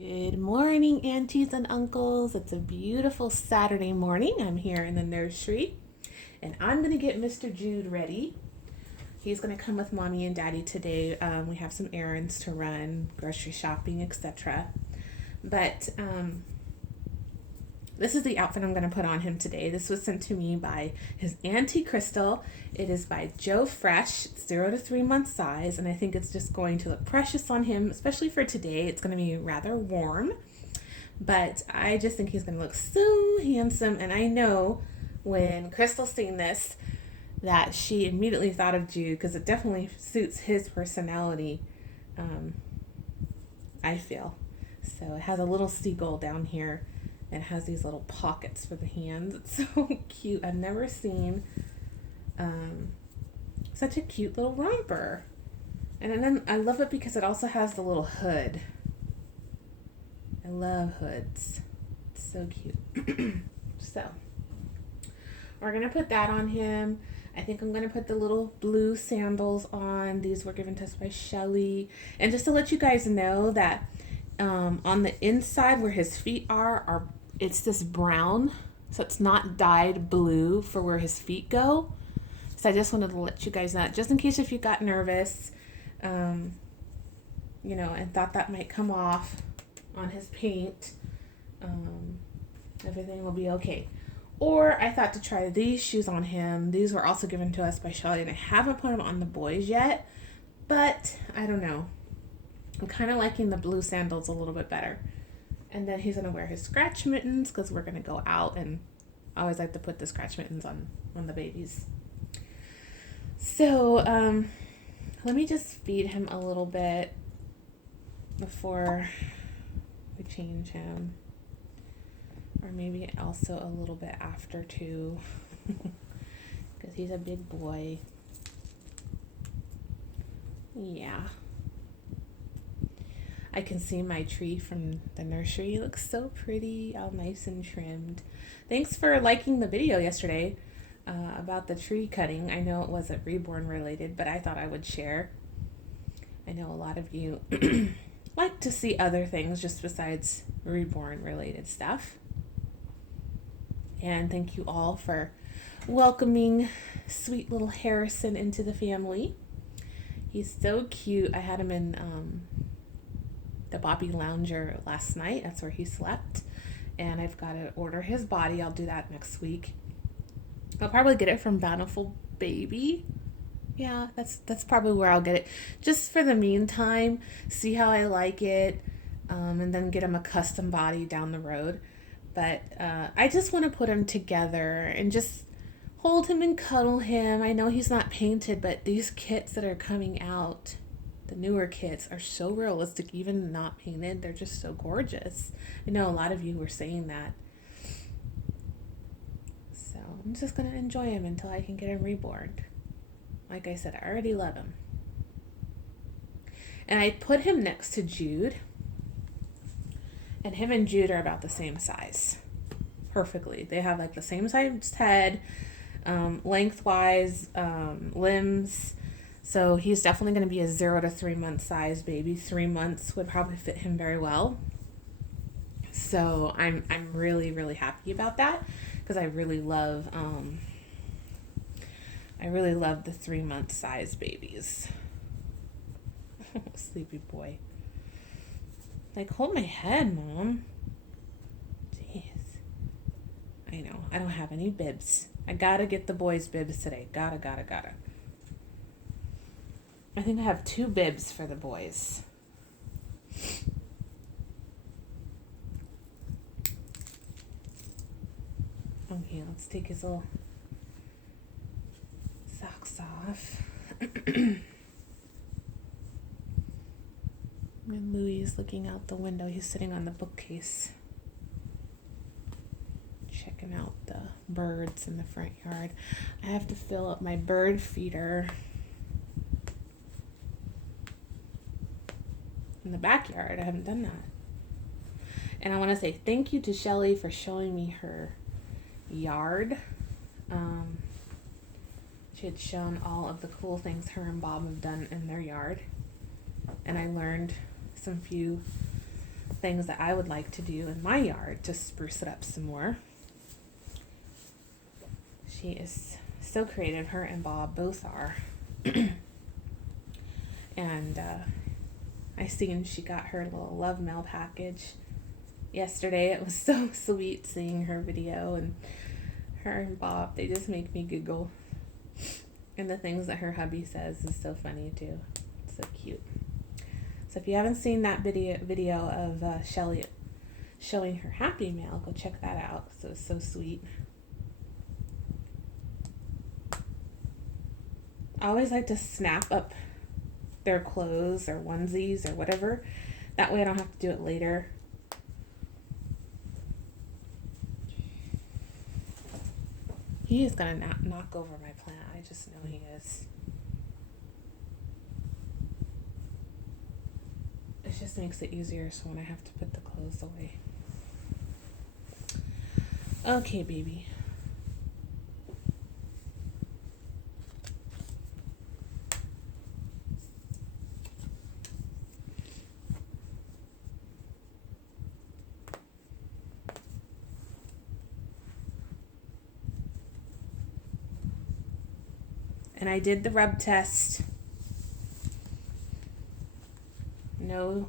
Good morning, aunties and uncles. It's a beautiful Saturday morning. I'm here in the nursery and I'm going to get Mr. Jude ready. He's going to come with mommy and daddy today. We have some errands to run, grocery shopping, etc. But this is the outfit I'm going to put on him today. This was sent to me by his Auntie Krystel. It is by Joe Fresh, 0 to 3 month size, and I think it's just going to look precious on him, especially for today. It's going to be rather warm, but I just think he's going to look so handsome, and I know when Krystal seen this that she immediately thought of Jude because it definitely suits his personality, I feel. So it has a little seagull down here. It has these little pockets for the hands. It's so cute. I've never seen such a cute little romper. And then I love it because it also has the little hood. I love hoods. It's so cute. So we're going to put that on him. I think I'm going to put the little blue sandals on. These were given to us by Shelly. And just to let you guys know that on the inside where his feet are it's this brown, so it's not dyed blue for where his feet go. So I just wanted to let you guys know that, just in case if you got nervous, and thought that might come off on his paint, everything will be okay. Or I thought to try these shoes on him. These were also given to us by Shelly, and I haven't put them on the boys yet, but I don't know. I'm kind of liking the blue sandals a little bit better. And then he's going to wear his scratch mittens because we're going to go out, and I always like to put the scratch mittens on the babies. So let me just feed him a little bit before we change him. Or maybe also a little bit after too, because he's a big boy. Yeah. I can see my tree from the nursery. It looks so pretty, all nice and trimmed. Thanks for liking the video yesterday about the tree cutting. I know it wasn't reborn related, but I thought I would share. I know a lot of you like to see other things just besides reborn related stuff. And thank you all for welcoming sweet little Harrison into the family. He's so cute. I had him in the Bobby Lounger last night. That's where he slept. And I've got to order his body. I'll do that next week. I'll probably get it from Bountiful Baby. Yeah, that's probably where I'll get it. Just for the meantime, see how I like it, and then get him a custom body down the road. But I just want to put him together and just hold him and cuddle him. I know he's not painted, but these kits that are coming out, the newer kits, are so realistic, even not painted. They're just so gorgeous. I know a lot of you were saying that. So I'm just going to enjoy him until I can get him reborn. Like I said, I already love him. And I put him next to Jude. And him and Jude are about the same size. Perfectly. They have like the same size head, lengthwise, limbs. So he's definitely going to be a 0 to 3 month size baby. 3 months would probably fit him very well. So I'm really, really happy about that because I really love the 3 month size babies. Sleepy boy. Like, hold my head, Mom. Jeez. I know. I don't have any bibs. I gotta get the boys' bibs today. Gotta. I think I have 2 bibs for the boys. Okay, let's take his little socks off. And Louis is looking out the window. He's sitting on the bookcase, checking out the birds in the front yard. I have to fill up my bird feeder in the backyard. I haven't done that. And I want to say thank you to Shelly for showing me her yard. She had shown all of the cool things her and Bob have done in their yard. And I learned some few things that I would like to do in my yard to spruce it up some more. She is so creative. Her and Bob both are. And I seen she got her little love mail package yesterday. It was so sweet seeing her video, and her and Bob, they just make me giggle. And the things that her hubby says is so funny too. It's so cute. So if you haven't seen that video of Shelly showing her happy mail, go check that out. So it's so sweet. I always like to snap up their clothes or onesies or whatever. That way I don't have to do it later. He is going to knock over my plant. I just know he is. It just makes it easier so when I have to put the clothes away. Okay, baby. And I did the rub test. No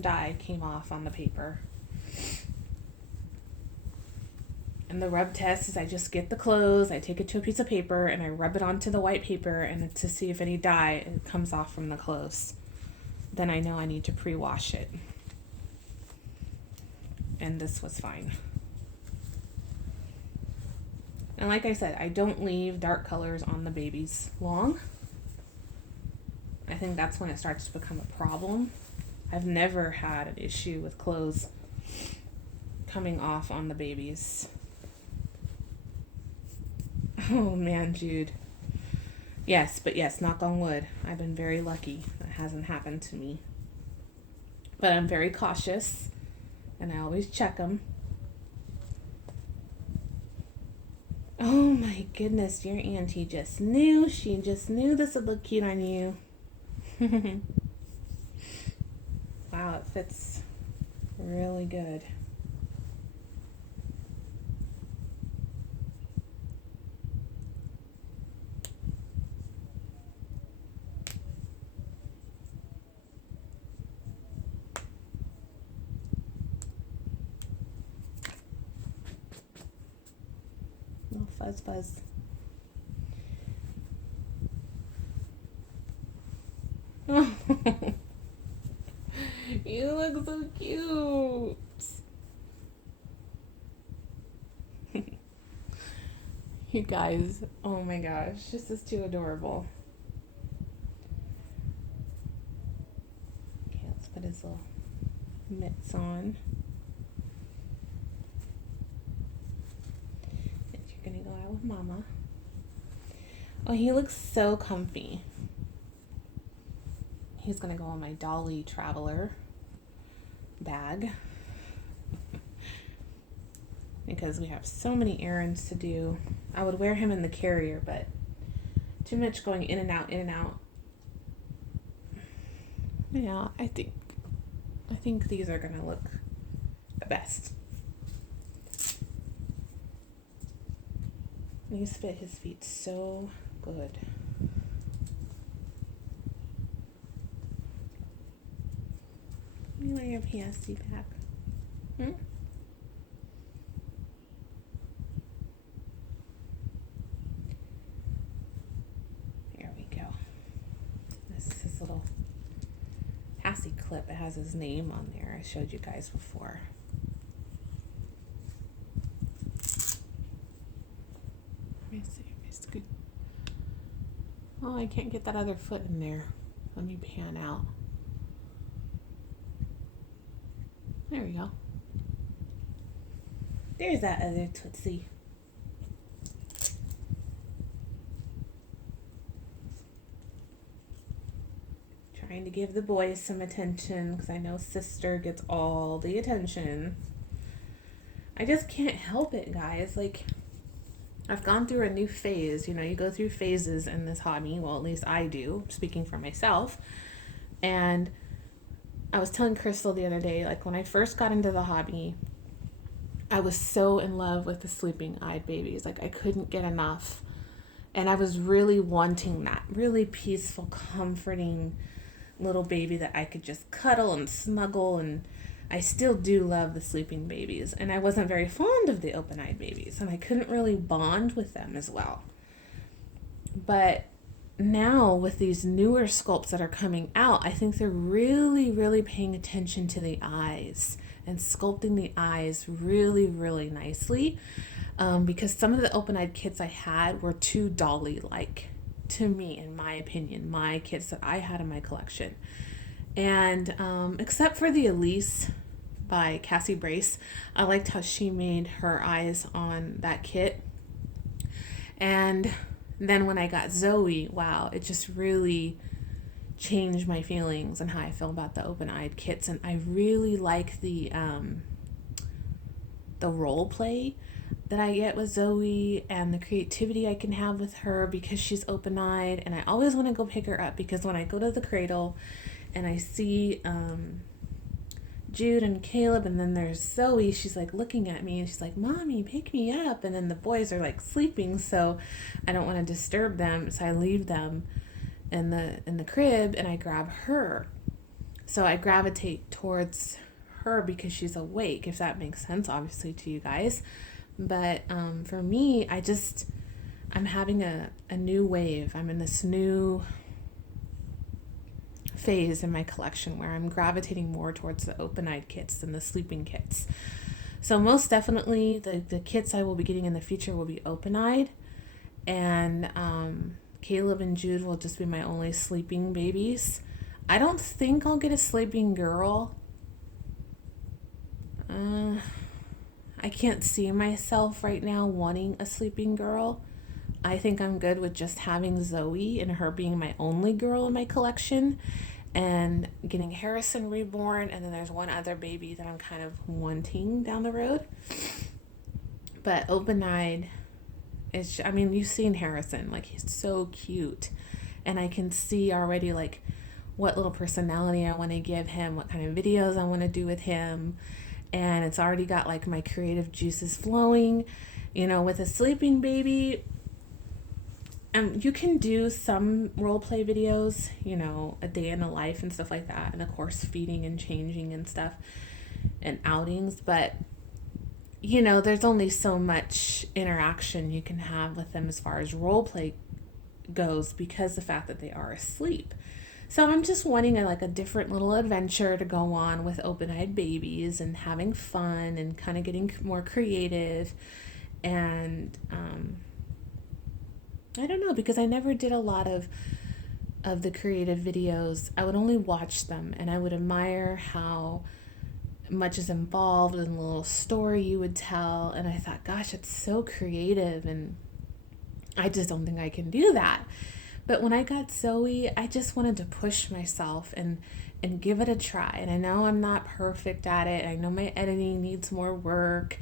dye came off on the paper. And the rub test is I just get the clothes, I take it to a piece of paper, and I rub it onto the white paper and to see if any dye comes off from the clothes. Then I know I need to pre-wash it. And this was fine. And like I said, I don't leave dark colors on the babies long. I think that's when it starts to become a problem. I've never had an issue with clothes coming off on the babies. Oh man, Jude. Yes, but yes, knock on wood. I've been very lucky. That hasn't happened to me. But I'm very cautious, and I always check them. Oh my goodness, your auntie just knew. She just knew this would look cute on you. Wow, it fits really good. Little fuzz fuzz. You look so cute. You guys, oh my gosh, this is too adorable. Okay, let's put his little mitts on. And you're gonna go out with Mama. Oh, he looks so comfy. He's gonna go on my Dolly Traveler bag because we have so many errands to do. I would wear him in the carrier, but too much going in and out, in and out. Yeah, I think these are gonna look the best. These fit his feet so good. You wear your PSC back. Hmm? There we go. This is his little passy clip. It has his name on there. I showed you guys before. Let me see. It's good. Oh, I can't get that other foot in there. Let me pan out. There we go. There's that other Tootsie. Trying to give the boys some attention because I know sister gets all the attention. I just can't help it, guys. Like, I've gone through a new phase. You know, you go through phases in this hobby. Well, at least I do, speaking for myself. And I was telling Krystel the other day, like when I first got into the hobby, I was so in love with the sleeping eyed babies. Like I couldn't get enough. And I was really wanting that really peaceful, comforting little baby that I could just cuddle and snuggle. And I still do love the sleeping babies. And I wasn't very fond of the open eyed babies. And I couldn't really bond with them as well. But now with these newer sculpts that are coming out, I think they're really, really paying attention to the eyes and sculpting the eyes really, really nicely. Because some of the open-eyed kits I had were too dolly-like to me, in my opinion, my kits that I had in my collection. And except for the Elise by Cassie Brace, I liked how she made her eyes on that kit. And then when I got Zoe, wow, it just really changed my feelings and how I feel about the open-eyed kits. And I really like the role play that I get with Zoe and the creativity I can have with her because she's open-eyed. And I always want to go pick her up because when I go to the cradle and I see Jude and Caleb and then there's Zoe, she's like looking at me and she's like, "Mommy, pick me up." And then the boys are like sleeping, so I don't want to disturb them, so I leave them in the crib and I grab her. So I gravitate towards her because she's awake, if that makes sense, obviously, to you guys. But for me, I'm having a new wave. I'm in this new phase in my collection where I'm gravitating more towards the open-eyed kits than the sleeping kits. So most definitely the kits I will be getting in the future will be open-eyed, and Caleb and Jude will just be my only sleeping babies. I don't think I'll get a sleeping girl. I can't see myself right now wanting a sleeping girl. I think I'm good with just having Zoe and her being my only girl in my collection and getting Harrison reborn. And then there's one other baby that I'm kind of wanting down the road. But open-eyed, you've seen Harrison. Like, he's so cute. And I can see already, like, what little personality I want to give him, what kind of videos I want to do with him. And it's already got, like, my creative juices flowing. You know, with a sleeping baby, you can do some role play videos, you know, a day in the life and stuff like that, and of course feeding and changing and stuff and outings, but you know, there's only so much interaction you can have with them as far as role play goes because the fact that they are asleep. So I'm just wanting a different little adventure to go on with open-eyed babies and having fun and kind of getting more creative. And I don't know, because I never did a lot of the creative videos. I would only watch them and I would admire how much is involved in the little story you would tell. And I thought, gosh, it's so creative and I just don't think I can do that. But when I got Zoe, I just wanted to push myself and give it a try. And I know I'm not perfect at it. I know my editing needs more work,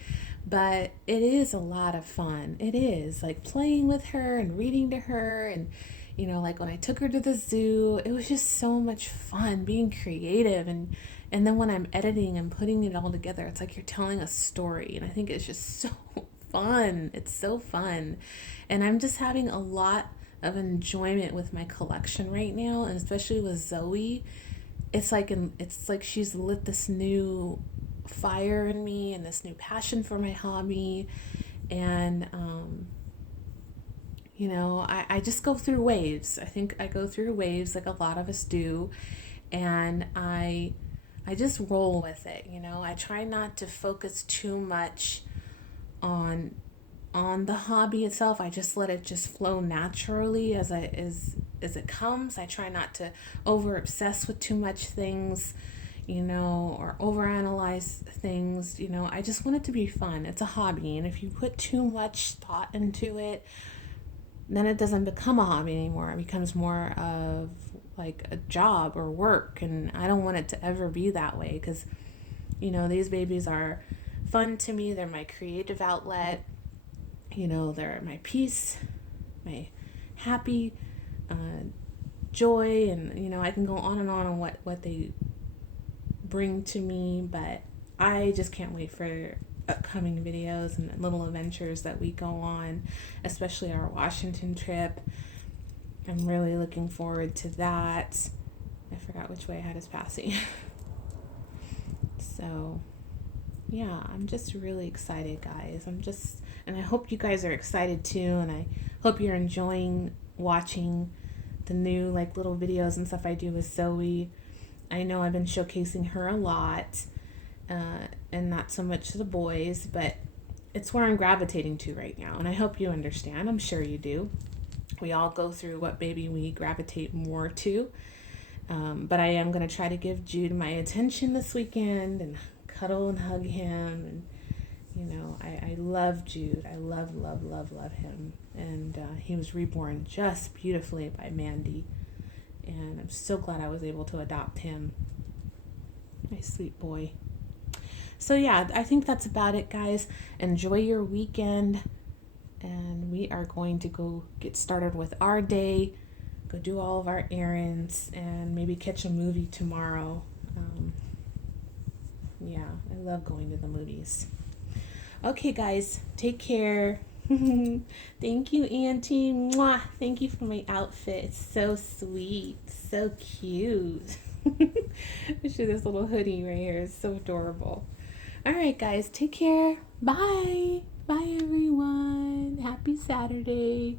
but it is a lot of fun. It is like playing with her and reading to her. And, you know, like when I took her to the zoo, it was just so much fun being creative. And then when I'm editing and putting it all together, it's like you're telling a story. And I think it's just so fun. It's so fun. And I'm just having a lot of enjoyment with my collection right now, and especially with Zoe. It's like she's lit this new fire in me and this new passion for my hobby. And you know, I just go through waves. I think I go through waves like a lot of us do, and I just roll with it. You know, I try not to focus too much on the hobby itself. I just let it just flow naturally as it comes. I try not to over obsess with too much things, you know, or overanalyze things. You know, I just want it to be fun. It's a hobby, and if you put too much thought into it, then it doesn't become a hobby anymore. It becomes more of like a job or work, and I don't want it to ever be that way, because, you know, these babies are fun to me. They're my creative outlet. You know, they're my peace, my happy joy, and, you know, I can go on and on what they bring to me, but I just can't wait for upcoming videos and little adventures that we go on, especially our Washington trip. I'm really looking forward to that. I forgot which way I had us passing. So, yeah, I'm just really excited, guys. And I hope you guys are excited too, and I hope you're enjoying watching the new like little videos and stuff I do with Zoe. I know I've been showcasing her a lot, and not so much the boys, but it's where I'm gravitating to right now, and I hope you understand. I'm sure you do. We all go through what baby we gravitate more to. But I am going to try to give Jude my attention this weekend and cuddle and hug him. And, I love Jude. I love, love, love, love him. And he was reborn just beautifully by Mandy. And I'm so glad I was able to adopt him. My sweet boy. So, yeah, I think that's about it, guys. Enjoy your weekend. And we are going to go get started with our day, go do all of our errands, and maybe catch a movie tomorrow. Yeah, I love going to the movies. Okay, guys, take care. Thank you, Auntie. Mwah. Thank you for my outfit. It's so sweet, so cute. Actually, this little hoodie right here is so adorable. All right, guys, take care. Bye. Bye, everyone. Happy Saturday.